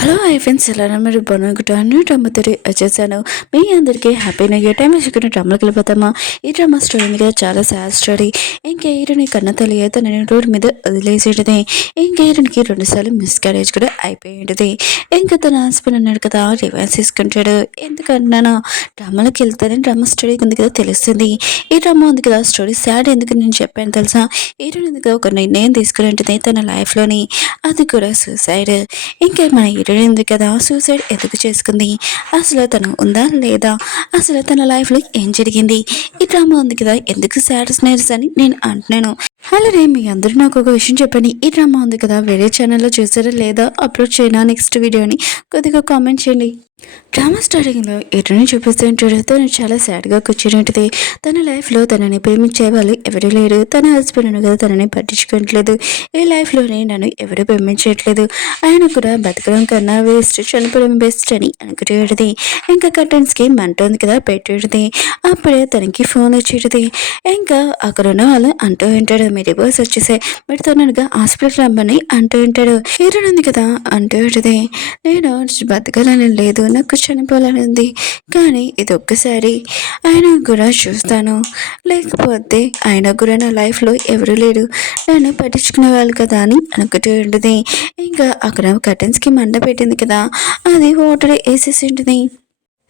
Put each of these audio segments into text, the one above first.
Hello hi friends, ఎలా మీరు బాగున్నాను. డ్రామాతో వచ్చేసాను. మీ అందరికీ హ్యాపీ న్యూ ఇయర్. టైం వేసుకున్న డ్రామాకి వెళ్ళిపోతామా? ఈ డ్రామా స్టోరీ మీద చాలా సాడ్ స్టోరీ. ఇంకా హీరోని కన్న తల్లి అయితే నేను రోడ్డు మీద వదిలేసేటది. ఇంకా హీరోనికి 2 సార్లు మిస్క్యారేజ్ కూడా అయిపోయేది. ఇంకా తన హస్బెండ్ అన్నాడు కదా, రివర్స్ తీసుకుంటాడు. ఎందుకన్నాను డ్రామాలోకి వెళ్తానని డ్రామా స్టోరీ ఉంది కదా తెలుస్తుంది. ఈ డ్రామా ఉంది కదా స్టోరీ సాడ్ ఎందుకు నేను చెప్పాను తెలుసా? హీరోని ఎందుకు ఒక నిర్ణయం తీసుకుని ఉంటుంది తన లైఫ్లోని, అది కూడా సూసైడ్. ఇంకా మన హీరోయిన్ ఉంది కదా, సూసైడ్ ఎందుకు చేసుకుంది? అసలు తను ఉందా లేదా? అసలు తన లైఫ్లో ఏం జరిగింది? ఈ డ్రామా ఉంది కదా ఎందుకు సాటిస్ఫైర్స్ అని నేను అంటున్నాను. అలానే మీ అందరూ నాకు ఒక విషయం చెప్పండి. ఈ డ్రామా ఉంది కదా వేరే ఛానల్లో చూసారా లేదా? అప్లోడ్ చేయనా నెక్స్ట్ వీడియోని? కొద్దిగా కామెంట్ చేయండి. డ్రామా స్టార్టింగ్లో ఎటుని చూపిస్తుంటాడు. తను చాలా సాడ్గా కూర్చుంటుంది. తన లైఫ్లో తనని ప్రేమించే వాళ్ళు ఎవరు లేరు. తన హస్బెండ్ కదా తనని పట్టించుకోవట్లేదు. ఈ లైఫ్లోనే నన్ను ఎవరు ప్రేమించట్లేదు. ఆయన కూడా బతకడం కన్నా వేస్ట్, చనిపోవడం బెస్ట్ అని అనుకుంటుంది. ఇంకా కర్టన్స్కి మంట ఉంది కదా పెట్టేది. అప్పుడే తనకి ఫోన్ వచ్చేది. ఇంకా అక్కడ ఉన్న వాళ్ళు అంటూ ఉంటాడు, మీరు బస్ వచ్చేసే మీరు తొందరగా హాస్పిటల్ రమ్మని అంటూ ఉంటాడు. హీరోయిన్ ఉంది కదా అంటూ ఉంటుంది, నేను బతకాలని లేదు, నాకు చనిపోవాలని ఉంది, కానీ ఇది ఒక్కసారి ఆయన కూడా చూస్తాను, లేకపోతే ఆయన కూడా నా లైఫ్లో ఎవరు లేరు, నన్ను పట్టించుకునే వాళ్ళు కదా అని అనుకుంటూ ఉంటుంది. ఇంకా అక్కడ కర్టన్స్కి మంట పెట్టింది కదా, అది వాటర్ వేసేసి ఉంటుంది.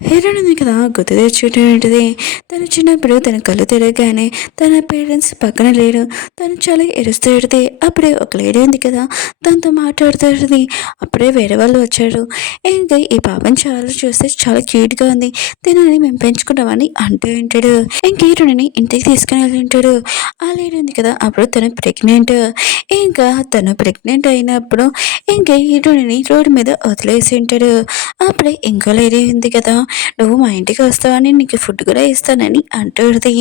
హీరోయిన్ ఉంది కదా గుర్తు తెచ్చుకుంటుంది. తను చిన్నప్పుడు తన కళ్ళు తిరగగానే తన పేరెంట్స్ పక్కన లేరు. తను చాలా ఎరుస్తూ ఎడితే అప్పుడే ఒక లేడీ ఉంది కదా తనతో మాట్లాడుతుంది. అప్పుడే వేరే వాళ్ళు వచ్చారు. ఇంకా ఈ పాపని చాలా చూస్తే చాలా క్యూట్గా ఉంది, తినని మేము పెంచుకుంటామని అంటూ ఉంటాడు. ఇంక హీరోయిన్ని ఇంటికి తీసుకుని వెళ్ళి ఉంటాడు. ఆ లేడీ ఉంది కదా అప్పుడు తను ప్రెగ్నెంట్. ఇంకా తను ప్రెగ్నెంట్ అయినప్పుడు ఇంకా హీరోయిన్ని రోడ్డు మీద వదిలేసి ఉంటాడు. అప్పుడే ఇంకో లేడీ ఉంది కదా, నువ్వు మా ఇంటికి వస్తావని నీకు ఫుడ్ కూడా ఇస్తానని అంటుంది.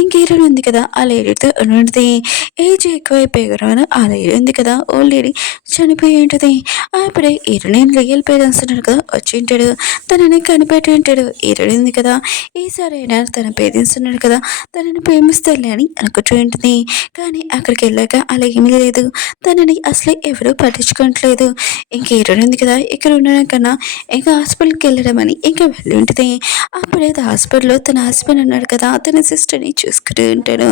ఇంక హీరోయిన్ ఉంది కదా ఆ లేడీతో ఉంటుంది. ఏజ్ ఎక్కువైపోయి కదా ఆ లేడీ ఉంది కదా ఓల్డ్ లేడీ చనిపోయి ఉంటుంది. అప్పుడే హీరోయిన్ రియల్ పేరెంట్స్ ఉన్నాడు కదా వచ్చి ఉంటాడు. తనని కనిపెట్టి ఉంటాడు. హీరోయిన్ ఉంది కదా ఈసారి అయినా తన పేరెంట్స్ ఉన్నాడు కదా తనని ప్రేమిస్తారులే అని అనుకుంటూ ఉంటుంది. కానీ అక్కడికి వెళ్ళాక అలా ఏమీ లేదు, తనని అసలు ఎవరూ పట్టించుకోవట్లేదు. ఇంక హీరోయిన్ ఉంది కదా ఇక్కడ ఉండడం కన్నా ఇంకా హాస్పిటల్కి వెళ్ళడం అని ఇంకా వెళ్ళి ఉంటుంది. అప్పుడే హాస్పిటల్లో తన హస్బెండ్ ఉన్నాడు కదా తన సిస్టర్ని చూసుకుంటూ ఉంటాడు.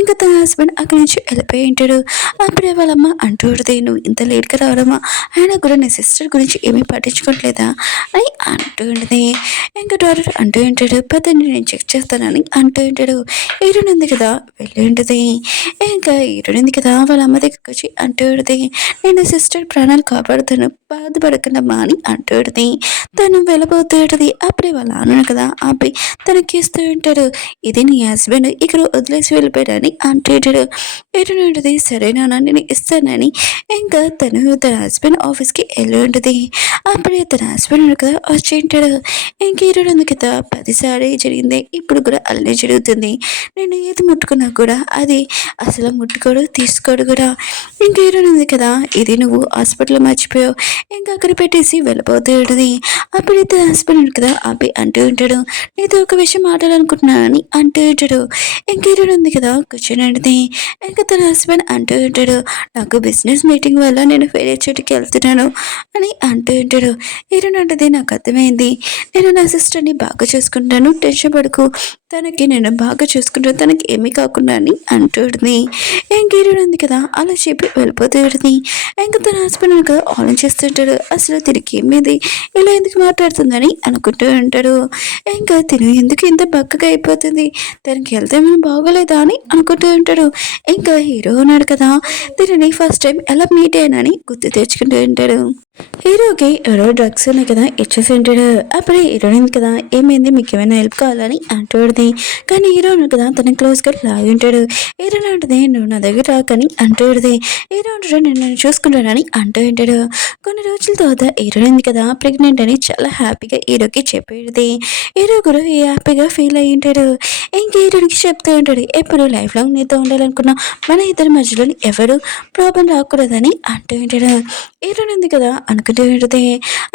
ఇంకా తన హస్బెండ్ అక్కడి నుంచి వెళ్ళిపోయి ఉంటాడు. అప్పుడే వాళ్ళమ్మ అంటూ ఉంటుంది, నువ్వు ఇంత లేట్గా రావడమా, ఆయన కూడా నీ సిస్టర్ గురించి ఏమీ పట్టించుకోవట్లేదా అని అంటూ ఉంటుంది. ఇంకా డాక్టర్ అంటూ ఉంటాడు, పెద్దని నేను చెక్ చేస్తానని అంటూ ఉంటాడు. హీరోయిన్ ఉంది కదా వెళ్ళి ఉంటుంది. ఇంకా హీరోయిన్ ఉంది కదా వాళ్ళ అమ్మ దగ్గరికి వచ్చి అంటూ ఉంటుంది, నేను సిస్టర్ ప్రాణాలు కాపాడుతాను, బాధపడకనమ్మా అని అంటూ ఉంటుంది. తను వెళ్ళబోతూ ఉంటుంది. అప్పుడే వాళ్ళ నాన్న కదా ఆపి తనకి ఇస్తూ ఉంటాడు, ఇది నీ హస్బెండ్ ఇక్కడ వదిలేసి వెళ్ళిపోయాడని అంటాడు. ఎటువంటి సరే నాన్న నేను ఇస్తానని ఇంకా తను తన హస్బెండ్ ఆఫీస్కి వెళ్ళి ఉంటుంది. అప్పుడే తన హస్బెండ్ కదా వచ్చి ఉంటాడు. ఇంక ఈరోజు ఉంది కదా 10 సారి జరిగింది, ఇప్పుడు కూడా అలానే జరుగుతుంది, నేను ఏది ముట్టుకున్నా కూడా అది అసలు ముట్టుకోడు తీసుకోడు కూడా. ఇంక ఈరోజు ఉంది కదా ఇది నువ్వు హాస్పిటల్లో మర్చిపోయావు, ఇంకా అక్కడ పెట్టేసి వెళ్ళిపోతూ ఉంటుంది. అప్పుడు తన హస్బెండ్ కదా ఆపి అంటూ ఉంటాడు, నీతో ఒక విషయం మాట్లాడాలనుకుంటున్నానని అంటూ ఉంటాడు. ఇంక హీరోయిన్ ఉంది కదా కూర్చొని ఉంటుంది. ఇంకా తన హస్బెండ్ అంటూ ఉంటాడు, నాకు బిజినెస్ మీటింగ్ వల్ల నేను వేరే చోటుకి వెళ్తున్నాను అని అంటూ ఉంటాడు. హీరోయిన్ అంటది, నాకు అర్థమైంది, నేను నా సిస్టర్ని బాగా చూసుకుంటాను, టెన్షన్ పడుకు, తనకి నేను బాగా చూసుకుంటాను, తనకి ఏమీ కాకుండా అని అంటుంది. ఇంక హీరోయిన్ ఉంది కదా అలా చెప్పి వెళ్ళిపోతూ ఉంటుంది. ఇంకా తన హస్బెండ్ కదా ఆలోచిస్తుంటాడు, అసలు తిరిగి ఏమేది ఇలా ఎందుకు మాట్లాడుతుందని అనుకుంటూ ఉంటాడు. ఇంకా తిను ఎందుకు ఇంత బక్కగా అయిపోతుంది, తనకి వెళ్తే ఏమైనా బాగోలేదా అని అనుకుంటూ ఉంటాడు. ఇంకా హీరో ఉన్నాడు కదా తినని ఫస్ట్ టైం ఎలా మీట్ అయ్యానని గుర్తు తెచ్చుకుంటూ ఉంటాడు. హీరోకి ఎవరో డ్రగ్స్ ఉన్నాయి కదా ఇచ్చేసి ఉంటాడు. అప్పుడే హీరోయిన్ కదా ఏమైంది, మీకు ఏమైనా హెల్ప్ కావాలని అంటుంది. కానీ హీరో కదా తన క్లోజ్గా లాగి ఉంటాడు. హీరోయిన్ అంటుంది, నువ్వు నా దగ్గర రాకని అంటుంది. హీరో అంటాడు, నేను నన్ను చూసుకుంటానని అంటూ ఉంటాడు. కొన్ని రోజుల తర్వాత హీరోయిన్ కదా ప్రెగ్నెంట్ అని చాలా హ్యాపీగా హీరోకి చెప్పేది. హీరో కూడా హ్యాపీగా ఫీల్ అయ్యి ఉంటాడు. ఇంక హీరోయిన్కి చెప్తూ ఉంటాడు, ఎప్పుడు లైఫ్ లాంగ్ నీతో ఉండాలనుకున్నా మన ఇద్దరి మధ్యలో ఎవరు ప్రాబ్లం రాకూడదని అంటూ ఉంటాడు. హీరోయిన్ ఉంది కదా అనుకుంటూ ఉంటుంది.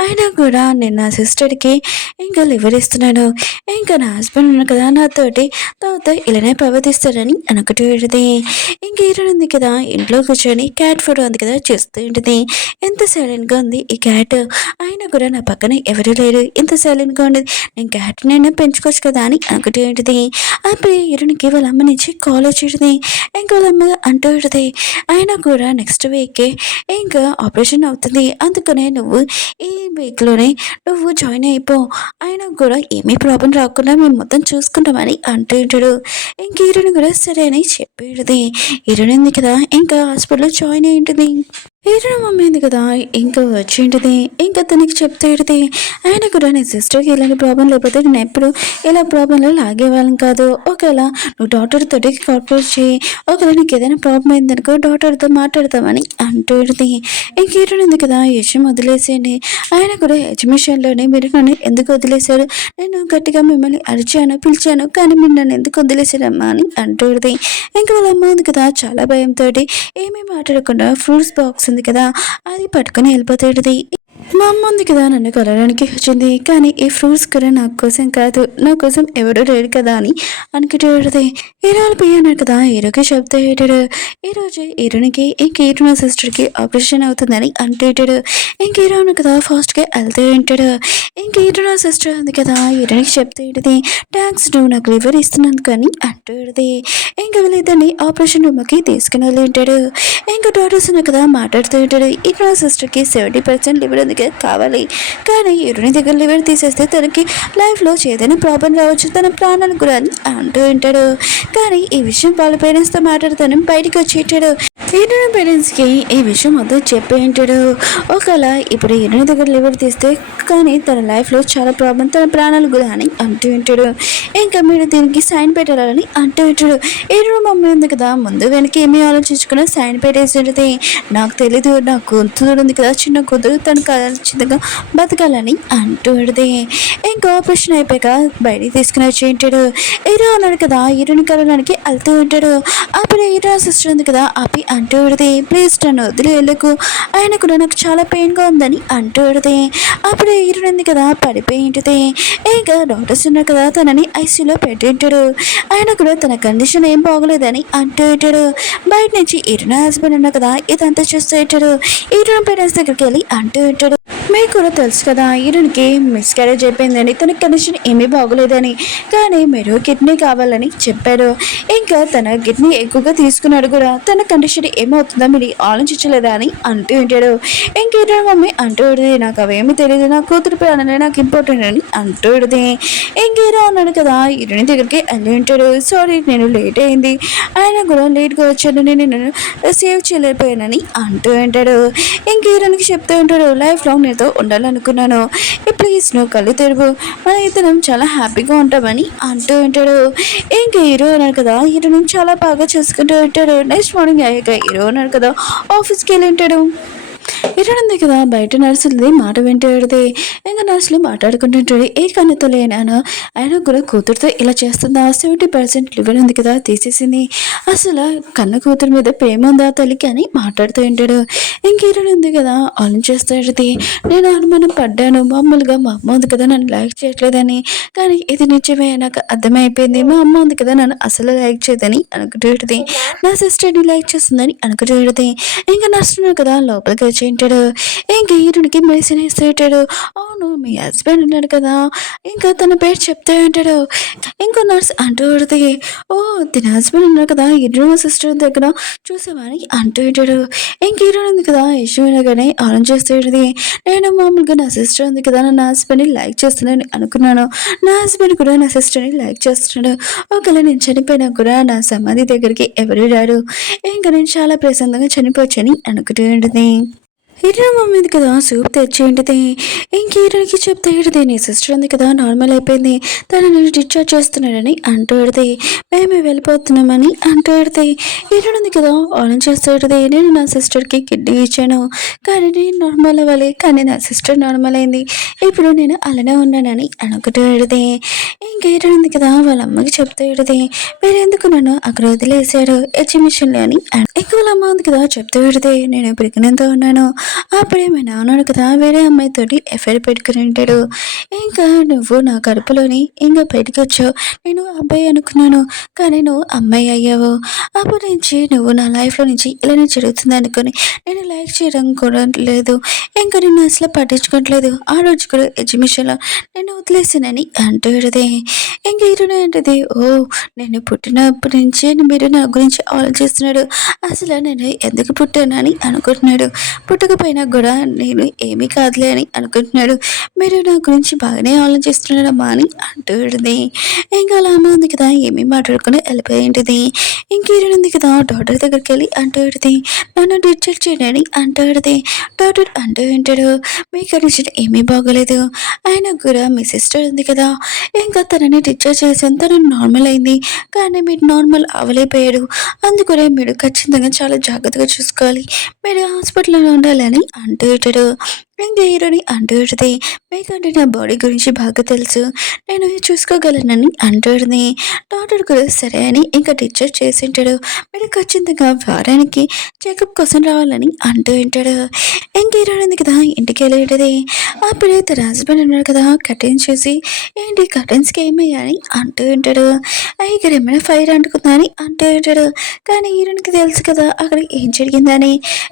అయినా కూడా నేను నా సిస్టర్కి ఇంకా లివర్ ఇస్తున్నాను, ఇంకా నా హస్బెండ్ ఉన్నాడు కదా నాతోటి తర్వాత ఇలానే ప్రవర్తిస్తాడని అనుకుంటూ ఉంటుంది. ఇంక హీరోయిన్ ఉంది కదా ఇంట్లో కూర్చొని క్యాట్ ఫోటో ఉంది కదా చూస్తూ ఉంటుంది. ఎంత సైలెంట్గా ఉంది ఈ క్యాట్, అయినా కూడా నా పక్కన ఎవరు లేరు, ఎంత సైలెంట్గా ఉండేది, నేను క్యాట్ నైనా పెంచుకోవచ్చు కదా అని అనుకుంటూ ఉంటుంది. అప్పుడు హీరోయిన్కి వాళ్ళ అమ్మ నుంచి కాల్ వచ్చేది. ఇంకా వాళ్ళ అమ్మ అంటూ ఉంటుంది, అయినా కూడా నెక్స్ట్ వీకే ఇంకా ఆపరేషన్ అవుతుంది, అందుకనే నువ్వు ఈ వీక్లోనే నువ్వు జాయిన్ అయిపో, అయినా కూడా ఏమీ ప్రాబ్లం రాకుండా మేము మొత్తం చూసుకుంటామని అంటూ ఉంటాడు. ఇంక హీరోయిన్ కూడా సరే అని చెప్పేది. హీరోయిన్ ఉంది కదా ఇంకా హాస్పిటల్లో జాయిన్ అయి ఉంటుంది. హీరోయిన్ మమ్మీ ఉంది కదా ఇంకా వచ్చేంటిది, ఇంకా తనకి చెప్తేటిది, ఆయన కూడా నీ సిస్టర్కి ఇలాంటి ప్రాబ్లం లేకపోతే నేను ఎప్పుడు ఇలా ప్రాబ్లంలో లాగేవాళ్ళం కాదు, ఒకవేళ నువ్వు డాక్టర్ తోటి కోఆపరేట్ చేయి, ఒకవేళ నీకు ఏదైనా ప్రాబ్లం అయిందనుకో డాక్టర్తో మాట్లాడతామని అంటేటిది. ఇంక హీరోయిన్ ఉంది కదా ఈ విషయం వదిలేసేయండి, ఆయన కూడా ఎడ్యుకేషన్లోనే మీరు నన్ను ఎందుకు వదిలేశారు, నేను గట్టిగా మిమ్మల్ని అరిచాను పిలిచాను కానీ మీరు నన్ను ఎందుకు వదిలేశారమ్మా అని అంటేది. ఇంకా వాళ్ళ అమ్మ ఉంది కదా చాలా భయంతో ఏమీ మాట్లాడకుండా ఫ్రూట్స్ బాక్స్ ఉంది కదా అది పట్టుకొని వెళ్ళిపోతాడు. మా అమ్మ ఉంది కదా నన్ను కలవడానికి వచ్చింది, కానీ ఈ ఫ్రూట్స్ కూడా నా కోసం కాదు, నా కోసం ఎవడూ లేడు కదా అని అనుకుంటాడు. హీరోలు పోయాను కదా హీరోకి చెప్తాడు, ఈరోజు హీరోనికి ఇంక హీరో సిస్టర్కి ఆపరేషన్ అవుతుందని అంటాడు. ఇంక హీరోను కదా ఫాస్ట్గా వెళ్తూ ఉంటాడు. ఇంక హీరో సిస్టర్ ఉంది కదా హీరోనికి చెప్తాడు, థ్యాంక్స్ నువ్వు నాకు లివర్ ఇస్తున్నాను కానీ అంటాడు. ఇంక వీళ్ళిద్దరిని ఆపరేషన్ రూమ్కి తీసుకుని వెళ్ళి ఉంటాడు. ఇంకా డాక్టర్స్ ఉన్న కదా మాట్లాడుతూ ఉంటాడు, హీరో సిస్టర్కి 70% లివర్ ఉంది కావాలి, కానీ హీరోని దగ్గర లివర్ తీసేస్తే తనకి లైఫ్లో ఏదైనా ప్రాబ్లం రావచ్చు, తన ప్రాణాలు కూడా అంటూ ఉంటాడు. కానీ ఈ విషయం వాళ్ళ పేరెంట్స్తో మాట్లాడుతాను బయటికి వచ్చేటాడు. హీరోయిన్ పేరెంట్స్కి ఈ విషయం మొత్తం చెప్పి ఉంటాడు. ఒకవేళ ఇప్పుడు హీరోని దగ్గర లివర్ తీస్తే కానీ తన లైఫ్లో చాలా ప్రాబ్లం, తన ప్రాణాలు కూడా అని అంటూ ఉంటాడు. ఇంకా మీరు దీనికి సైన్ పెట్టాలని అంటూ ఉంటాడు. హీరో మమ్మీ ఉంది కదా ముందు వెనక ఏమీ ఆలోచించుకున్నా సైన్ పెట్టేసి ఉంటుంది. నాకు తెలీదు, నా కూతురు ఉంది కదా చిన్న కూతురు, తను ఖచ్చితంగా బతకాలని అంటూ ఉంటుంది. ఇంకా ఆపరేషన్ అయిపోయాక బయటికి తీసుకుని వచ్చి ఉంటాడు. హీరో ఉన్నాడు కదా హీరోని కలవడానికి వెళ్తూ ఉంటాడు. అప్పుడు హీరో సిస్టర్ ఉంది కదా ఆపి అంటూ ఉంటుంది, ప్లీజ్ నన్ను వదిలి వెళ్ళకు, ఆయన కూడా నాకు చాలా పెయిన్గా ఉందని అంటూ ఉంటుంది. అప్పుడు హీరోయిన్ ఉంది కదా పడిపోయి ఉంటుంది. ఇంకా డాక్టర్స్ ఉన్నారు కదా తనని ఐసీయూలో పెట్టి ఉంటాడు. ఆయన కూడా తన కండిషన్ ఏం బాగోలేదని అంటూ ఉంటాడు. బయట నుంచి హీరోయిన్ హస్బెండ్ ఉన్నా కదా ఇదంతా చూస్తూ ఉంటాడు. హీరోయిన్ పేరెంట్స్ దగ్గరికి వెళ్ళి అంటూ ఉంటాడు, మీకు కూడా తెలుసు కదా హీరోయిన్కి మిస్క్యారేజ్ అయిపోయిందని, తన కండిషన్ ఏమీ బాగోలేదని, కానీ మీరు కిడ్నీ కావాలని చెప్పారు. ఇంకా తన కిడ్నీ ఎక్కువగా తీసుకున్నాడు కూడా, తన కండిషన్ ఏమవుతుందో మీరు ఆలోచించలేదా అని అంటూ ఉంటాడు. ఇంక హీరోయిన్ మమ్మీ అంటూ ఉంటుంది, నాకు అవేమీ తెలియదు, నా కూతురు ప్రాణాలే నాకు ఇంపార్టెంట్ అని అంటూ ఉంటుంది. ఇంక హీరో అన్నాడు కదా హీరోయిన్ దగ్గరికి వెళ్ళి ఉంటాడు, సారీ నేను లేట్ అయింది, ఆయన కూడా లేట్గా వచ్చాను, నేను సేవ్ చేయలేకపోయానని అంటూ ఉంటాడు. ఇంక హీరోయిన్కి చెప్తూ ఉంటాడు, లైఫ్ లాంగ్ నీతో ఉండాలనుకున్నాను, ప్లీజ్ నువ్వు కళ్ళు తెరువు, మన ఇద్దరం చాలా హ్యాపీగా ఉంటామని అంటూ ఉంటాడు. ఇంకా హీరో అన్నాడు కదా హీరోని చాలా బాగా చూసుకుంటూ ఉంటాడు. నెక్స్ట్ మార్నింగ్ అయ్యాక హీరో అన్నాడు కదా ఆఫీస్కి వెళ్ళి ఉంటాడు. హీరోయిన్ కదా బయట నర్సులది మాట వింటాడుది. ఇంకా నర్సులు మాట్లాడుకుంటుంటాడు, ఏ కన్నుతో లేనాను ఆయన కూడా కూతురుతో ఇలా చేస్తుందా, 70% లివర్ ఉంది కదా తీసేసింది, అసలు కన్న కూతురు మీద ప్రేమ ఉందా తల్లికి అని మాట్లాడుతూ ఉంటాడు. ఇంక హీరోయిన్ ఉంది కదా ఆలోచిస్తాడుది, నేను అనుమానం పడ్డాను, మామూలుగా మా అమ్మ ఉంది కదా నన్ను లైక్ చేయట్లేదని, కానీ ఇది నిజమే నాకు అర్థమైపోయింది, మా అమ్మ ఉంది కదా నన్ను అసలు లైక్ చేయదని అనుకుంటుంది, నా సిస్టర్ని లైక్ చేస్తుందని అనుకుంటుంది. ఇంకా నర్సున్నాడు కదా లోపలికి వచ్చి ఉంటాడు. ఇంకా హీరోనికి మెడిసిన్ ఇస్తూ ఉంటాడు. అవును మీ హస్బెండ్ ఉన్నాడు కదా, ఇంకా తన పేరు చెప్తూ ఉంటాడు. ఇంకో నర్స్ అంటూ ఉంటుంది, ఓ తన హస్బెండ్ ఉన్నాడు కదా హీరో సిస్టర్ దగ్గర చూసావా అని అంటూ ఉంటాడు. ఇంక హీరో ఉంది కదా ఇష్టమైనగానే ఆలోచిస్తూ ఉంటుంది, నేను మామూలుగా నా సిస్టర్ ఉంది కదా నా హస్బెండ్ని లైక్ చేస్తున్నాను అనుకున్నాను, నా హస్బెండ్ కూడా నా సిస్టర్ని లైక్ చేస్తున్నాడు, ఒకవేళ నేను చనిపోయినా కూడా నా సమాధి దగ్గరికి ఎవరు రారు, ఇంకా నేను చాలా ప్రశాంతంగా చనిపోవచ్చని అనుకుంటూ ఉంటుంది. హీరో మమ్మీ ఉంది కదా సూప్ తెచ్చి ఉంటుంది. ఇంక హీరోకి చెప్తే ఏంటిది నీ సిస్టర్ ఉంది కదా నార్మల్ అయిపోయింది, తను నేను డిశ్చార్జ్ చేస్తున్నాడని అంటూ పెడితే మేము వెళ్ళిపోతున్నామని అంటూ పెడితే హీరో ఉంది కదా ఆన్ చేస్తూ ఉంటుంది, నేను నా సిస్టర్కి కిడ్నీ ఇచ్చాను కానీ నేను నార్మల్ అవ్వాలి, కానీ నా సిస్టర్ నార్మల్ అయింది, ఇప్పుడు నేను అలానే ఉన్నానని అనుకుంటూ పెడితే ఇంక హీరో ఉంది కదా వాళ్ళ అమ్మకి చెప్తూ పెడితే మీరు ఎందుకు నన్ను అక్కడ వదిలేశారు ఎగ్జిబిషన్లో అని ఇంక వాళ్ళ అమ్మ ఉంది కదా చెప్తూ పెడితే నేను ప్రెగ్నెంట్తో ఉన్నాను, అప్పుడే మీ నాన్నడు కదా వేరే అమ్మాయితోటి ఎఫ్ఐఆర్ పెట్టుకుని ఉంటాడు. ఇంకా నువ్వు నా కడుపులోని ఇంకా బయటకొచ్చావు. నేను అబ్బాయి అనుకున్నాను. కానీ నువ్వు అమ్మాయి అయ్యావు. అప్పటి నుంచి నువ్వు నా లైఫ్‌లో నుంచి ఇలానే జరుగుతుంది అనుకోని నేను లైక్ చేయడం కూడా లేదు. ఇంక నిన్ను అసలు పట్టించుకోవట్లేదు. ఆ రోజు కూడా ఎగ్జిబిషన్‌లో నిన్ను వదిలేసానని అంటాడుది. ఇంక హీరోయిన్ అంటది, ఓహ్! నేను పుట్టినప్పటి నుంచి మీరు నా గురించి ఆలోచిస్తున్నాడు. అసలు నేను ఎందుకు పుట్టానని అనుకుంటున్నాడు. పుట్టకపోయినా కూడా నేను ఏమీ కాదులే అని అనుకుంటున్నాడు. మీరు నా గురించి బాగానే ఆలోచిస్తున్నారమ్మా అని అంటాడుది. ఇంకా అలా అమ్మ ఉంది కదా ఏమీ మాట్లాడకుండా వెళ్ళిపోయింటిది. ఇంక హీరోయిన్ ఉంది కదా డాక్టర్ దగ్గరికి వెళ్ళి అంటాడుది, నన్ను డిశ్చార్జ్ చేయండి అని అంటాడుది. డాక్టర్ అంటూ ఉంటాడు, మీ కండిషన్ ఏమీ బాగోలేదు. అయినా కూడా మీ సిస్టర్ ఉంది కదా ఇంకా తనని డిశ్చార్జ్ చేసాను. తను నార్మల్ అయింది. కానీ మీరు నార్మల్ అవ్వలేకపోయాడు. అందుకనే మీరు ఖచ్చితంగా చాలా జాగ్రత్తగా చూసుకోవాలి. మీరు హాస్పిటల్‌లో ఉండాలని అంటూ ఉంటాడు. ఇంక హీరోని అంటూ ఉంటది, మీకంటే నా బాడీ గురించి బాగా తెలుసు. నేను చూసుకోగలనని అంటాడుది. డాక్టర్ కూడా సరే అని ఇంకా డిశ్చార్జ్ చేసుంటాడు. మీరు ఖచ్చితంగా వారానికి చెకప్ కోసం రావాలని అంటూ ఉంటాడు. ఇంక హీరోయిన్ ఉంది కదా ఇంటికెళ్ళి ఉంటది. అప్పుడే తన హస్బెండ్ ఉన్నాడు కదా కర్టెన్స్ చూసి, ఏంటి కర్టెన్స్‌కి ఏమయ్యాయి అని అంటూ ఉంటాడు. ఇక్కడ ఏమైనా ఫైర్ అంటుకుందా అని అంటూ ఉంటాడు. కానీ హీరోయిన్‌కి తెలుసు కదా అక్కడ ఏం జరిగిందని.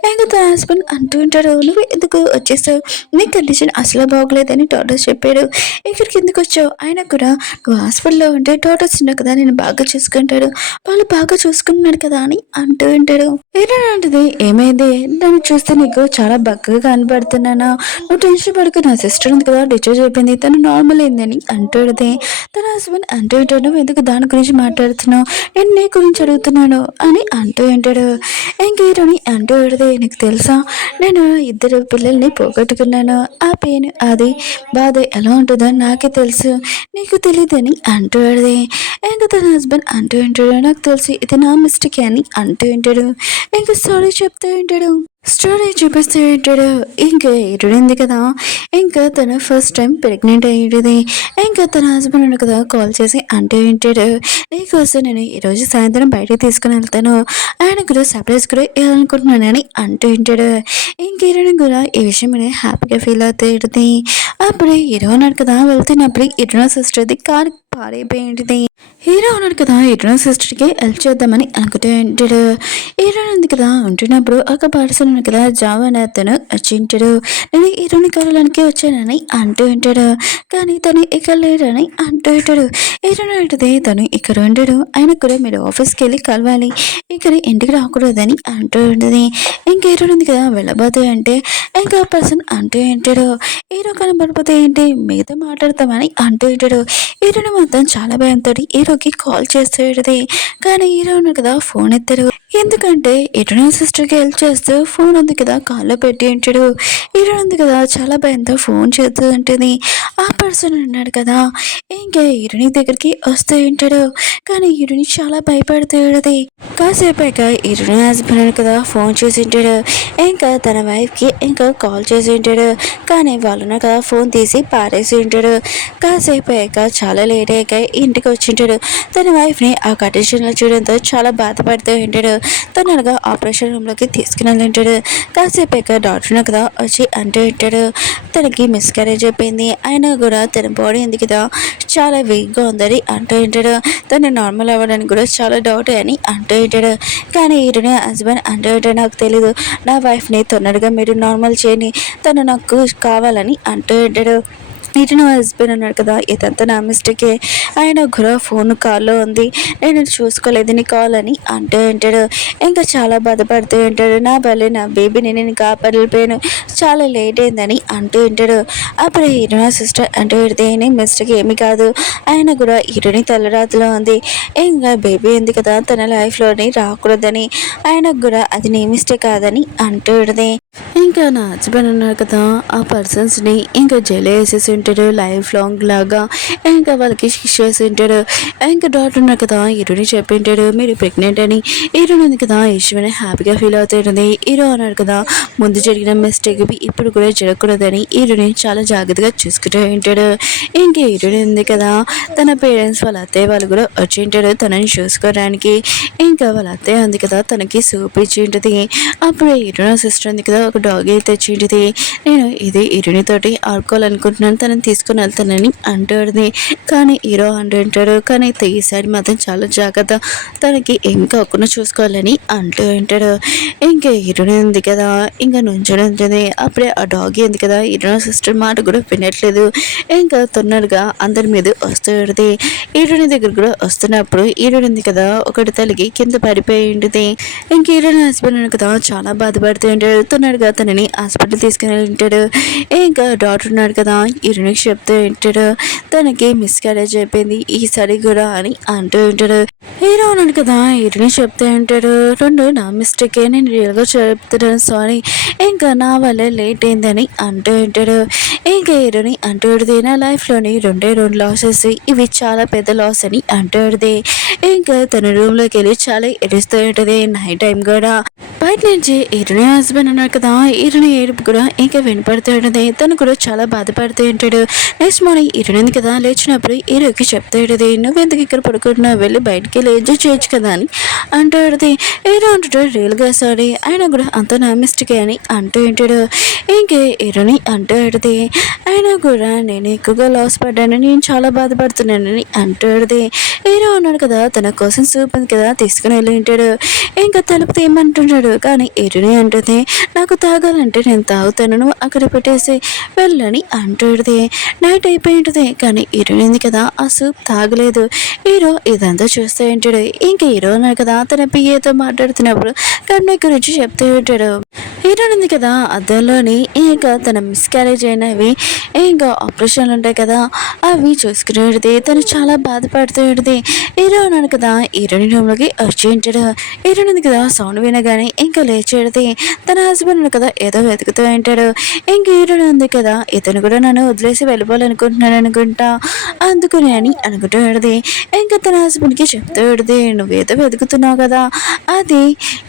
ఇంక తన హస్బెండ్ అంటూ ఉంటాడు, నువ్వు ఎందుకు వచ్చేసావు? నీ కండిషన్ అసలు బాగోలేదని డాక్టర్ చెప్పాడు. ఇక్కడికి ఎందుకు వచ్చావు? అయినా కూడా నువ్వు హాస్పిటల్‌లో ఉంటే డాక్టర్స్ ఉన్నారు కదా నేను బాగా చూసుకుంటాడు. వాళ్ళు బాగా చూసుకుంటున్నాడు కదా అని అంటూ ఉంటాడు. హీరోయిన్ అంటది, ఏమైంది? నన్ను చూస్తే నీకు చాలా బక్కగా కనపడుతున్నానా? నువ్వు టెన్షన్ పడకు, నా సిస్టర్ ఉంది కదా డిశ్చార్జ్ అయిపోయింది. తను నార్మల్ అయిందని అంటాడుది. తన హస్బెండ్ అంటూ ఉంటాడు, నువ్వు ఎందుకు దాని గురించి మాట్లాడుతున్నావు? నేను నీ గురించి అడుగుతున్నాను అని అంటూ ఉంటాడు. ఇంక హీరోని అంటూ ఉంటుంది, నీకు తెలుసా నేను ఇద్దరు పిల్లల్ని పోగొట్టుకున్నాను. ఆ పెయిన్ అది బాధ ఎలా ఉంటుందో నాకే తెలుసు, నీకు తెలియదని అంటూ ఉంటుంది. ఇంక తన హస్బెండ్ అంటూ ఉంటాడు, నాకు తెలుసు ఇది నా మిస్టేక్ అని అంటూ ఉంటాడు. ఇంక సారీ చెప్తూ ఉంటాడు. స్టోరీ చూపిస్తూ ఉంటాడు. ఇంకా ఎరుడింది కదా ఇంకా తను ఫస్ట్ టైం ప్రెగ్నెంట్ అయ్యేది. ఇంకా తన హస్బెండ్ కదా కాల్ చేసి అంటూ ఉంటాడు, నీకోసం నేను ఈరోజు సాయంత్రం బయటకు తీసుకుని వెళ్తాను. ఆయన కూడా సర్ప్రైజ్ కూడా ఇవ్వాలనుకుంటున్నానని అంటూ ఉంటాడు. ఇంక హీరోయిన్ కూడా ఈ విషయం మీద హ్యాపీగా ఫీల్ అవుతుంది. అప్పుడు హీరో ఉన్నాడు కదా వెళ్తున్నప్పుడు హీరో సిస్టర్ది కార్ పాడైపోయింది. హీరో ఉన్నాడు కదా హీరో సిస్టర్కి హెల్ప్ చేద్దామని అనుకుంటూ ఉంటాడు. హీరోయిన్ ఉంది కదా ఉంటున్నప్పుడు ఒక పార్సల్ ఉంది కదా జావా అనే అతను వచ్చి ఉంటాడు. నేను హీరోని కలవడానికి వచ్చానని అంటూ ఉంటాడు. కానీ తను ఇక్కడ లేడని అంటూ ఉంటాడు. హీరోయిన్ అంటది, తను ఇక్కడ ఉండడు, ఆయన కూడా మీరు ఆఫీస్కి వెళ్ళి కలవాలి, ఇక్కడ ఇంటికి రాకూడదని అంటూ ఉంటుంది. ఇంకా హీరోయిన్ ఉంది కదా వెళ్ళబోతే అంటే ఇంకా పర్సన్ అంటూ ఉంటాడు, హీరో కనబడిపోతే ఏంటి మీతో మాట్లాడతామని అంటూ ఉంటాడు. హీరోని మాత్రం చాలా భయంతో హీరోకి కాల్ చేస్తాడు. కానీ హీరో ఉన్నాడు కదా ఫోన్ ఎత్తాడు. ఎందుకంటే హీరో సిస్టర్కి హెల్ప్ చేస్తూ ఫోన్ ఉంది కదా కాల్లో పెట్టి ఉంటాడు. హీరో ఉంది కదా చాలా భయంతో ఫోన్ చేస్తూ ఉంటుంది. ఆ పర్సన్ ఉన్నాడు కదా ఇంకా హీరోని దగ్గరికి వస్తూ ఉంటాడు. కానీ హీరోని చాలా భయపడుతూ ఉంటుంది. కాసేపు హీరోని హస్బెండ్ కదా ఫోన్ చేసి ఉంటాడు. ఇంకా తన వైఫ్కి ఇంకా కాల్ చేసి ఉంటాడు. కానీ వాళ్ళు కదా ఫోన్ తీసి పారేసి ఉంటాడు. కాసేపు చాలా లేట్ అయ్యాక ఇంటికి వచ్చింటాడు. తన వైఫ్ని ఆ కండిషన్లో చూడడంతో చాలా బాధపడుతూ ఉంటాడు. తను అనగా ఆపరేషన్ రూమ్లోకి తీసుకుని వెళ్ళింటాడు. కాసేపు డాక్టర్ కదా వచ్చి అంటూ ఉంటాడు, తనకి మిస్క్యారేజ్ అయిపోయింది, అయినా కూడా తన బాడీ ఉంది కదా చాలా వీక్గా ఉందని అంటూ ఉంటాడు. తను నార్మల్ అవ్వడానికి కూడా చాలా డౌట్ అని అంటూ ఉంటాడు. కానీ ఈరోజు హస్బెండ్ అంటూ ఉంటాడు, నాకు తెలీదు, నా వైఫ్ని తొందరగా మీరు నార్మల్ చేయని, తను నాకు కావాలని అంటూ ఉంటాడు. ఇటు నా హస్బెండ్ అన్నాడు కదా ఇదంతా నా మిస్టేకే, ఆయన కూడా ఫోన్ కాల్లో ఉంది, నేను చూసుకోలేదు నీ కాల్ అని అంటూ ఉంటాడు. ఇంకా చాలా బాధపడుతూ ఉంటాడు, నా బలే నా బేబీని నేను కాపాడలేకపోయాను, చాలా లేట్ అయిందని అంటూ ఉంటాడు. అప్పుడు హీరోయిన్ సిస్టర్ అంటూ నీ మిస్టేక్ ఏమి కాదు, ఆయన కూడా హీరోని తలరాతలో ఉంది, ఇంకా బేబీ ఉంది కదా తన లైఫ్లోని రాకూడదని, ఆయనకు కూడా అది నీ మిస్టేక్ కాదని అంటూ ఉంటుంది. ఇంకా నా హస్బెండ్ ఉన్నారు కదా ఆ పర్సన్స్ని ఇంకా జైలు వేసేసి ఉంటాడు లైఫ్ లాంగ్ లాగా. ఇంకా వాళ్ళకి చేసి ఉంటాడు. ఇంకా డాక్టర్ ఉన్నారు కదా హీరోని చెప్పింటాడు మీరు ప్రెగ్నెంట్ అని. హీరోని ఉంది కదా ఈశ్వని హ్యాపీగా ఫీల్ అవుతుంటుంది. హీరో అన్నాడు కదా ముందు జరిగిన మిస్టేక్ ఇప్పుడు కూడా జరగకూడదని హీరోని చాలా జాగ్రత్తగా చూసుకుంటూ ఉంటాడు. ఇంకా హీరోని ఉంది కదా తన పేరెంట్స్ వాళ్ళ అత్తయ్య వాళ్ళు కూడా వచ్చి ఉంటాడు తనని చూసుకోవడానికి. ఇంకా వాళ్ళ అత్తయ్య ఉంది కదా తనకి సూప్ ఇచ్చి ఉంటుంది. అప్పుడు హీరోయిన్ సిస్టర్ ఉంది కదా ఒక డాగ్ అయితే తెచ్చి ఉంటుంది. నేను ఇది హీరోయిన్ తోటి ఆడుకోవాలనుకుంటున్నాను తనని తీసుకుని వెళ్తానని అంటాడు. కానీ హీరో అంటుంటాడు కానీ ఈసారి మాత్రం చాలా జాగ్రత్త తనకి ఏం కాకుండా చూసుకోవాలని అంటూ ఉంటాడు. ఇంకా హీరోయిన్ ఉంది కదా ఇంకా నుంచొని ఉంటుంది. అప్పుడే ఆ డాగ్ ఉంది కదా హీరోయిన్ సిస్టర్ మాట కూడా వినట్లేదు. ఇంకా తొందరగా అందరి మీద వస్తుంది. హీరోయిన్ దగ్గర కూడా వస్తున్నప్పుడు హీరోయిన్ ఉంది కదా ఒకటి తల్లికి కింద పడిపోయి ఉంటుంది. ఇంక హీరోయిన్ హస్బెండ్ కదా చాలా బాధపడుతూ ఉంటాడు. తొందరగా తనని హాస్పిటల్ తీసుకుని ఉంటాడు. ఇంకా డాక్టర్ ఉన్నాడు కదా హీరోయిన్కి చెప్తూ ఉంటాడు తనకి మిస్క్యారేజ్ అయిపోయింది ఈసారి కూడా అని అంటూ ఉంటాడు. హీరో ఉన్నాడు కదా హీరోయిన్ చెప్తూ ఉంటాడు రెండు నా మిస్టేకే నేను రియల్గా చెప్తున్నాను సారీ ఇంకా నా వల్ల లేట్ అయిందని అంటూ ఉంటాడు. ఇంకా హీరోని అంటూడిది నా లైఫ్లోని రెండు లాసెస్ ఇవి చాలా పెద్ద లాస్ అని అంటూడిది. ఇంకా తన రూమ్లోకి వెళ్ళి చాలా ఏడుస్తూ ఉంటుంది నైట్ టైం కూడా. బయట నుంచి హీరోని హస్బెండ్ అన్నాడు కదా హీరోని ఏడుపు కూడా ఇంకా వినపడుతూ ఉంటుంది. తను కూడా చాలా బాధపడుతూ ఉంటాడు. నెక్స్ట్ మార్నింగ్ హీరోని కదా లేచినప్పుడు హీరోకి చెప్తూ ఉంటుంది నువ్వు ఎందుకు ఇక్కడ పడుకుంటున్నావు వెళ్ళి బయటికి వెళ్ళి ఎంజాయ్ చేయొచ్చు కదా అని అంటాడు. హీరో అంటాడు రియల్గా సారీ ఆయన కూడా అంత నా మిస్టేకే అని అంటూ ఉంటాడు. ఇంకే హీరోని అంటాడు అయినా కూడా నేను ఎక్కువగా లాస్ పడ్డాను నేను చాలా బాధపడుతున్నానని అంటాడు. హీరో అన్నాడు కదా తన కోసం సూప్ ఉంది కదా తీసుకుని వెళ్ళి ఉంటాడు. ఇంకా తలుపు తీయమంటున్నాడు కానీ హీరోని అంటుంది నాకు తాగాలంటే నేను తాగుతాను నువ్వు అక్కడ పెట్టేసి వెళ్ళని అంటాడు. నైట్ అయిపోయి ఉంటుంది కానీ హీరోని ఉంది కదా ఆ సూప్ తాగలేదు. హీరో ఇదంతా చూస్తూ ఉంటాడు. ఇంకా హీరో అన్నాడు కదా తన పిఏతో మాట్లాడుతున్నప్పుడు కన్ను గురించి చెప్తూ ఉంటాడు. హీరోయిన్ ఉంది కదా అద్దంలోని ఇంకా తన మిస్క్యారేజ్ అయినవి ఇంకా ఆపరేషన్లు ఉంటాయి కదా అవి చూసుకునేది తను చాలా బాధపడుతూ ఉంటుంది. హీరో అన్నాడు కదా హీరోయిన్ రూమ్లోకి వచ్చి ఉంటాడు. హీరోయిన్ ఉంది కదా సౌండ్ వినగానే ఇంకా లేచేది. తన హస్బెండ్ కదా ఏదో వెతుకుతూ ఉంటాడు. ఇంక హీరోయిన్ ఉంది కదా ఇతను కూడా నన్ను వదిలేసి వెళ్ళిపోవాలనుకుంటున్నాను అనుకుంటా అందుకుని అని అనుకుంటూ ఉంటుంది. ఇంకా తన హస్బెండ్కి చెప్తూ ఉంటుంది నువ్వేదో వెతుకుతున్నావు కదా అది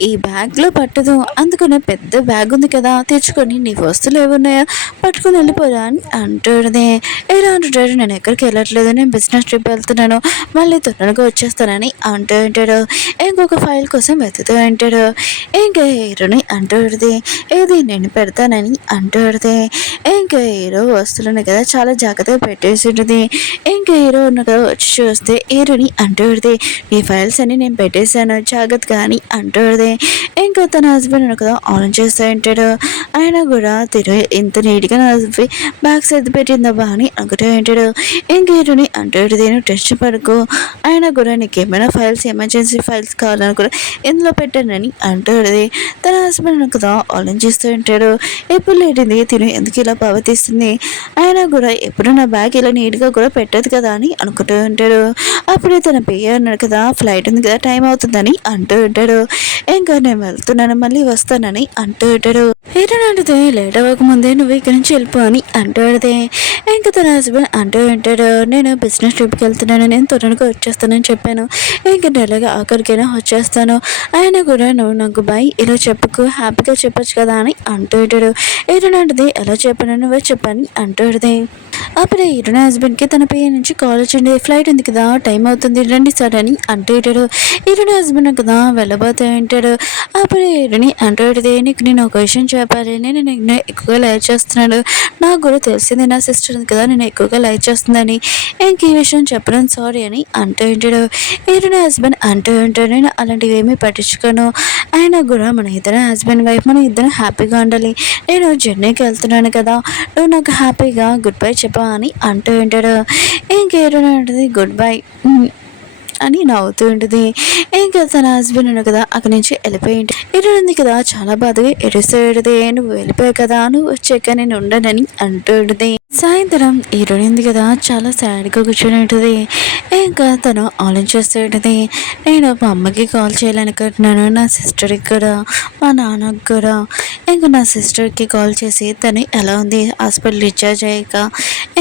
ఈ బ్యాగ్లో పట్టదు అందుకనే పెద్ద బ్యాగ్ ఉంది కదా తెచ్చుకొని నీ వస్తువులు ఏమున్నాయో పట్టుకొని వెళ్ళిపోరా అని అంటుంది. ఎలా అంటుంటాడు నేను ఎక్కడికి వెళ్ళట్లేదు నేను బిజినెస్ ట్రిప్ వెళ్తున్నాను మళ్ళీ తొందరగా వచ్చేస్తానని అంటూ ఉంటాడు. ఇంకొక ఫైల్ కోసం వెతుకుతూ ఉంటాడు. ఇంకా హీరోని అంటుంది ఏది నేను పెడతానని అంటుంది. ఇంకా హీరో వస్తువులను కదా చాలా జాగ్రత్తగా పెట్టేసి ఉంటుంది. ఇంకా హీరో ఉన్న కదా వచ్చి చూస్తే హీరోని అంటుంది నీ ఫైల్స్ అన్ని నేను పెట్టేశాను జాగ్రత్తగా అని అంటుంది. ఇంకా తన హస్బెండ్ కదా ఆన్ చేస్తూ ఉంటాడు. ఆయన కూడా ఇంత నీట్గా బ్యాగ్ సర్ది పెట్టిందబ్బా అని అనుకుంటూ ఉంటాడు. ఇంకా హీరోని అంటాడు నేను టెస్ట్ పడుకో ఆయన కూడా నీకు ఏమైనా ఫైల్స్ ఎమర్జెన్సీ ఫైల్స్ కావాలని కూడా ఇందులో పెట్టానని అంటాడు. తన హస్బెండ్ కదా ఆలోచిస్తూ ఉంటాడు ఎప్పుడు లేటింది తిను ఎందుకు ఇలా ప్రవర్తిస్తుంది ఆయన కూడా ఎప్పుడు నా బ్యాగ్ ఇలా నీట్గా కూడా పెట్టదు కదా అని అనుకుంటూ ఉంటాడు. అప్పుడే తన పియ్య అన్నాడు కదా ఫ్లైట్ ఉంది కదా టైం అవుతుందని అంటూ ఉంటాడు. ఇంకా నేను వెళ్తున్నాను మళ్ళీ వస్తానని అంటూ ఉంటాడు. హీరోయిన్ అంటుంది లేట్ అవ్వకముందే నువ్వు ఇక్కడి నుంచి వెళ్ళిపో అని అంటాడు. ఇంకా తన హస్బెండ్ అంటూ ఉంటాడు నేను బిజినెస్ ట్రిప్కి వెళ్తున్నాను నేను త్వరగా వచ్చేస్తానని చెప్పాను ఇంకా నెలగా ఆఖరికైనా వచ్చేస్తాను ఆయన కూడా నువ్వు నాకు బాయ్ ఇలా చెప్పుకు హ్యాపీగా చెప్పొచ్చు కదా అని అంటూ ఉంటాడు. హీరోయిన్ అంటుంది ఎలా చెప్పాను నువ్వే చెప్పని అంటాడు. అప్పుడే హీరోయిన్ హస్బెండ్కి తన పియ్య నుంచి కాల్ వచ్చింది ఫ్లైట్ ఉంది కదా టైం అవుతుంది రండి సార్ అని అంటూ ఉంటాడు. హీరోయిన్ హస్బెండ్ కదా వెళ్ళబోతూ ఉంటాడు. అప్పుడు హీరోని అంటాడు నీకు నేను ఒక విషయం చెప్పాలి నేను ఎక్కువగా లైక్ చేస్తున్నాడు నాకు కూడా తెలిసింది నా సిస్టర్ ఉంది కదా నేను ఎక్కువగా లైక్ చేస్తుందని ఇంక ఈ విషయం చెప్పడం సారీ అని అంటూ ఉంటాడు. హీరోయిన్ హస్బెండ్ అంటూ ఉంటాడు నేను అలాంటివి ఏమీ పట్టించుకోను అయినా కూడా మన ఇద్దరు హస్బెండ్ వైఫ్ మనం ఇద్దరం హ్యాపీగా ఉండాలి నేను జర్నీకి వెళ్తున్నాను కదా నువ్వు నాకు హ్యాపీగా గుడ్ బై చెప్పా అని అంటూ ఉంటాడు. ఇంక హీరోయిన్ అంటుంది గుడ్ బై అని నవ్వుతూ ఉంటుంది. ఇంకా తన హస్బెండ్ ఉన్నాడు కదా అక్కడి నుంచి వెళ్ళిపోయి ఉంటుంది కదా చాలా బాధగా ఏడుస్తూ ఉంటుంది. నువ్వు వెళ్ళిపోయావు కదా, నువ్వు వచ్చాక నేను ఉండనని అంటూ ఉంటుంది. సాయంత్రం హీరోయిన్ ఉంది కదా చాలా సాడ్గా కూర్చొని ఉంటుంది. ఇంకా తను ఆలోచిస్తూ ఉంటుంది. నేను మా అమ్మకి కాల్ చేయాలనుకుంటున్నాను, నా సిస్టర్కి కూడా, మా నాన్నకి కూడా. ఇంకా నా సిస్టర్కి కాల్ చేసి తను ఎలా ఉంది, హాస్పిటల్ డిశ్చార్జ్ అయ్యాక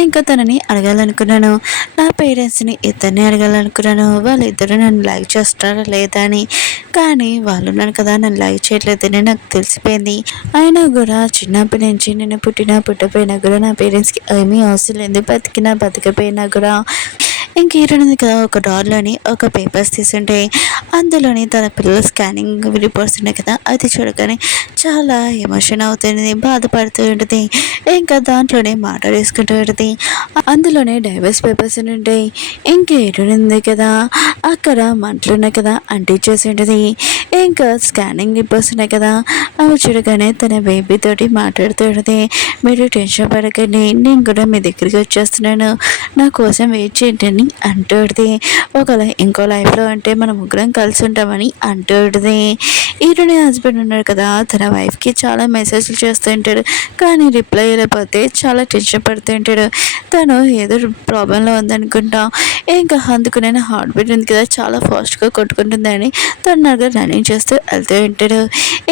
ఇంకా తనని అడగాలనుకున్నాను. నా పేరెంట్స్ని ఇద్దరిని అడగాలనుకున్నాను, వాళ్ళిద్దరూ నన్ను లైక్ చేస్తారా లేదా అని. కానీ వాళ్ళు ఉన్నాను కదా నన్ను లైక్ చేయట్లేదని నాకు తెలిసిపోయింది. అయినా కూడా చిన్నప్పటి నుంచి నేను పుట్టపోయినా కూడా నా పేరెంట్స్కి ఏమీ అవసరం లేదు, బతికినా బతకపోయినా కూడా. ఇంక హీరోయిన్ కదా ఒక డ్రార్లోని ఒక పేపర్స్ తీసుంటే అందులోని తన పిల్లల స్కానింగ్ రిపోర్ట్స్ ఉన్నాయి కదా, అది చూడగానే చాలా ఎమోషన్ అవుతుంది, బాధపడుతూ ఉంటుంది. ఇంకా దాంట్లోనే మాట్లాడేసుకుంటూ ఉంటుంది. అందులోనే డైవర్స్ పేపర్స్ ఉంటాయి. ఇంక హీరోయిన్ ఉంది కదా అక్కడ మంటలు ఉన్నాయి కదా అంటించేసి ఉంటుంది. ఇంకా స్కానింగ్ రిపోర్ట్స్ ఉన్నాయి కదా అవి చూడగానే తన బేబీ తోటి మాట్లాడుతూ ఉంటుంది. మీరు టెన్షన్ పడకండి, నేను కూడా మీ దగ్గరికి వచ్చేస్తున్నాను, నా కోసం వెయిట్ చేయండి అంటుంది. ఒకవేళ ఇంకో లైఫ్లో అంటే మనం ముగ్గురం కలిసి ఉంటామని అంటుంది. హీరోని హస్బెండ్ ఉన్నాడు కదా తన వైఫ్కి చాలా మెసేజ్లు చేస్తూ ఉంటాడు, కానీ రిప్లై ఇవ్వలేకపోతే చాలా టెన్షన్ పడుతూ ఉంటాడు. తను ఏదో ప్రాబ్లంలో ఉందనుకుంటా. ఇంకా అందుకు నేను హార్ట్ బీట్ ఉంది కదా చాలా ఫాస్ట్గా కొట్టుకుంటుందని తను రన్నింగ్ చేస్తూ వెళ్తూ ఉంటాడు.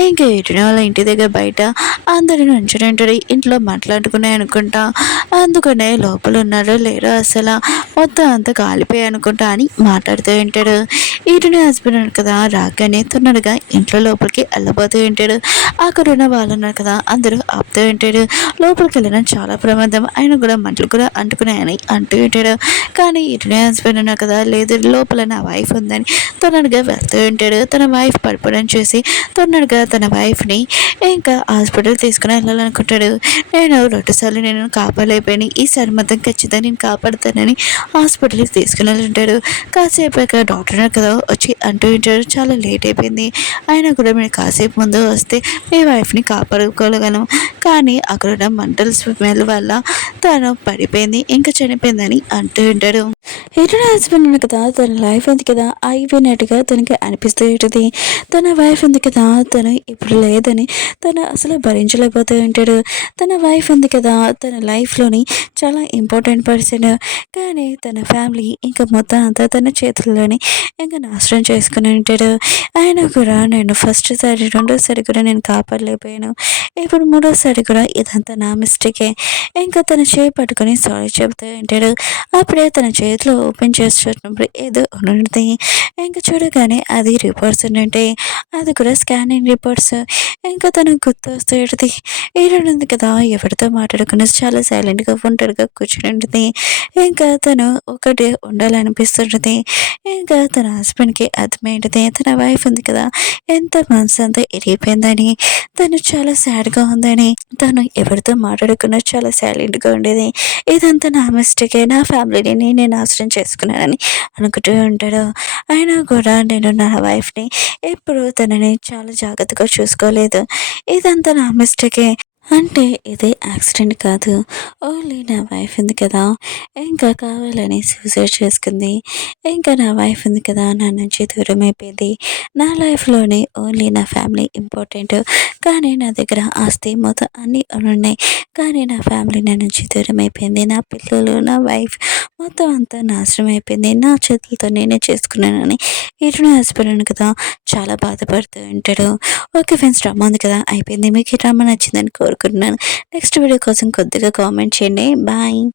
ఇంకా హీరోని వాళ్ళ ఇంటి దగ్గర బయట అందరూ నుంచుని ఉంటాడు, ఇంట్లో మాట్లాడుకున్నాయి అనుకుంటా. అందుకనే లోపల ఉన్నారో లేరో అసలు మొత్తం అంతా కాలిపోయాయి అనుకుంటా అని మాట్లాడుతూ ఉంటాడు. హీరోని హస్బెండ్ ఉన్నాడు కదా రాగానే తొందరగా ఇంట్లో లోపలికి వెళ్ళబోతూ ఉంటాడు. అక్కడ ఉన్న వాళ్ళు ఉన్నారు కదా అందరూ ఆపుతూ ఉంటాడు. లోపలికి వెళ్ళడం చాలా ప్రమాదం, ఆయన కూడా మంటలు కూడా అంటుకున్నాయని అంటూ ఉంటాడు. కానీ హీరోని హస్బెండ్ ఉన్నాడు కదా లేదు లోపల నా వైఫ్ ఉందని తొందరగా వెళ్తూ ఉంటాడు. తన వైఫ్ పడిపోవడం చూసి తొందరగా తన వైఫ్ని ఇంకా హాస్పిటల్ తీసుకుని వెళ్ళాలనుకుంటాడు. నేను 2 సార్లు నేను కాపాడలేకపోయాను, ఈసారి మాత్రం ఖచ్చితంగా నేను కాపాడుతానని హాస్పిటల్కి తీసుకుని వెళ్తుంటాడు. కాసేపు డాక్టర్ కదా వచ్చి అంటూ ఉంటాడు చాలా లేట్ అయిపోయింది, అయినా కూడా మీరు కాసేపు ముందు వస్తే మీ వైఫ్ని కాపాడుకోగలం. కానీ అక్కడ ఉన్న మంటల స్మెల్ వల్ల తను పడిపోయింది ఇంకా చనిపోయిందని అంటూ ఉంటాడు. హీరోయిన్ హస్బెండ్ ఉంది కదా తన లైఫ్ ఉంది కదా అయిపోయినట్టుగా తనకి అనిపిస్తూ ఉంటుంది. తన వైఫ్ ఉంది కదా తను ఇప్పుడు లేదని తను అసలు భరించలేకపోతూ ఉంటాడు. తన వైఫ్ ఉంది కదా తన లైఫ్లోని చాలా ఇంపార్టెంట్ పర్సన్, కానీ తన ఫ్యామిలీ ఇంకా మొత్తం అంతా తన చేతుల్లోని ఇంకా నాశనం చేసుకుని ఉంటాడు. ఆయన కూడా నేను ఫస్ట్ సారి రెండోసారి కూడా నేను కాపాడలేకపోయాను, ఇప్పుడు మూడోసారి కూడా ఇదంతా నా మిస్టేకే. ఇంకా తన చేయి పట్టుకొని సారీ చెబుతూ ఉంటాడు. అప్పుడే తన చేతిలో ఓపెన్ చేసి చూసినప్పుడు ఏదో ఉంటుంది. ఇంకా చూడగానే అది రిపోర్ట్స్ ఉంటాయి, అది కూడా స్కానింగ్ రిపోర్ట్స్. ఇంకా తనకు గుర్తు వస్తూ ఉంటుంది హీరోయిన్ ఉంది కదా ఎవరితో మాట్లాడకుండా చాలా సైలెంట్గా ఒంటరిగా కూర్చుని ఉంటుంది. ఇంకా తను ఒకటి ఉండాలనిపిస్తుంటుంది. ఇంకా తన హస్బెండ్కి అర్థమైంటుంది తన వైఫ్ ఉంది కదా ఎంత మనసు అంతా ఇరిగిపోయిందని, తను చాలా సాడ్గా ఉందని, తను ఎవరితో మాట్లాడకుండా చాలా సైలెంట్గా ఉండేది. ఇదంతా నా మిస్టేకే, నా ఫ్యామిలీని నేనే నాశనం చేసుకున్నానని అనుకుంటూ ఉంటాడు. అయినా కూడా నేను నా వైఫ్ని ఎప్పుడు తనని చాలా జాగ్రత్తగా చూసుకోలేదు, ఇదంతా నా మిస్టేకే. అంటే ఇది యాక్సిడెంట్ కాదు, ఓన్లీ నా వైఫ్ ఉంది కదా ఇంకా కావాలని సూసైడ్ చేసుకుంది. ఇంకా నా వైఫ్ ఉంది కదా నా నుంచి దూరం అయిపోయింది. నా లైఫ్లోనే ఓన్లీ నా ఫ్యామిలీ ఇంపార్టెంట్, కానీ నా దగ్గర ఆస్తి మొత్తం అన్నీ ఉన్నాయి, కానీ నా ఫ్యామిలీ నా నుంచి దూరం అయిపోయింది. నా పిల్లలు నా వైఫ్ మొత్తం అంతా నాశనం అయిపోయింది, నా చేతులతో నేనే చేసుకున్నానని హీరోని హస్బెండ్ కదా చాలా బాధపడుతూ ఉంటాడు. ఓకే ఫ్రెండ్స్, డ్రామా ఉంది కదా అయిపోయింది. మీకు ఈ డ్రామా నచ్చిందని కోరుకుంటున్నాను. నెక్స్ట్ వీడియో కోసం కొద్దిగా కామెంట్ చేయండి. బాయ్.